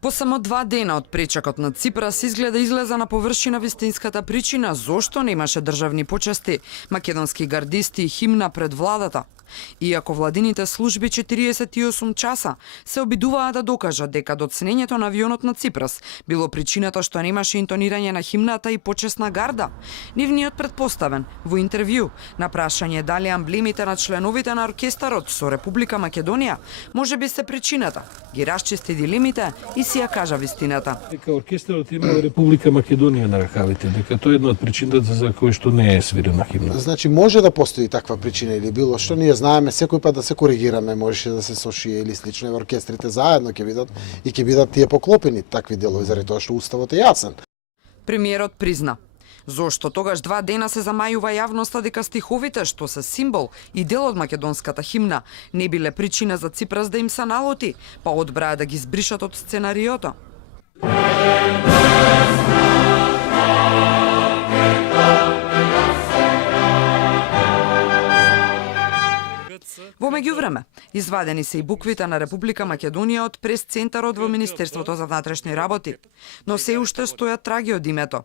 По само 2 дена од пречекот на Ципрас излеза на површина вистинската причина зошто немаше државни почести, македонски гардисти и химна пред владата. Иако владините служби 48 часа се обидуваа да докажат дека доцнењето на авионот на Ципрас било причината што немаше интонирање на химната и почесна гарда, нивниот претпоставен во интервју на прашање дали амблемите на членовите на оркестарот со Република Македонија може би се причината, ги расчисти дилемите и си ја кажа вистината. Дека оркестарот има Република Македонија на ракавите, дека тоа е една од причината за кој што не е свирена химна. Значи може да постои таква причина или било што ние знаеме секој пат да се коригираме, можеше да се сошие или слично, оркестрите заедно ќе бидат и ќе бидат тие поклопени такви делови заради тоа што уставот е јасен. Премиерот призна зошто тогаш 2 дена се замајува јавноста дека стиховите што се символ и дел од македонската химна не биле причина за Ципрас да им се налоти, па одбраа да ги збришат од сценариото. Во меѓувреме, извадени се и буквите на Република Македонија од прес-центарот во Министерството за внатрешни работи, но се уште стојат траги од името.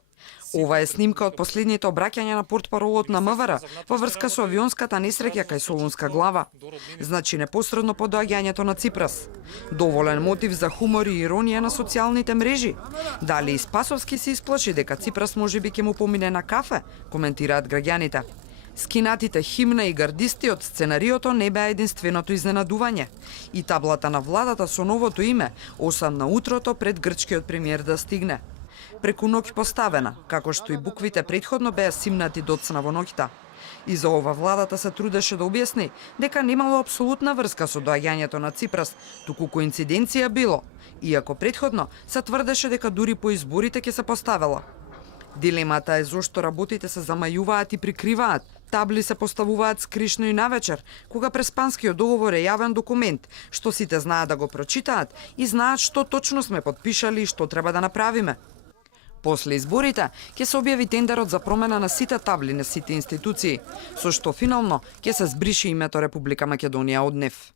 Ова е снимка од последните обраќања на портпаролот на МВР во врска со авионската несреќа кај Солунска глава. Значи непосредно по доаѓањето на Ципрас. Доволен мотив за хумор и иронија на социјалните мрежи. Дали и Спасовски се исплаши дека Ципрас можеби ќе му помине на кафе, коментираат граѓаните. Скинатите химна и гардисти од сценариото не беа единственото изненадување. И таблата на владата со новото име 8 на утрото пред грчкиот премиер да стигне. Преку ноќ поставена, како што и буквите претходно беа симнати доцна во ноќта. И за ова владата се трудеше да објасни дека немало апсолутна врска со доаѓањето на Ципрас, туку коинциденција било, иако претходно се тврдеше дека дури по изборите ќе се поставела. Дилемата е зошто работите се замајуваат и прикриваат, табли се поставуваат скришно и навечер, кога преспанскиот договор е јавен документ, што сите знаат да го прочитаат и знаат што точно сме подпишали и што треба да направиме. После изборите ќе се објави тендерот за промена на сите табли на сите институции, со што финално ќе се збриши името Република Македонија од нив.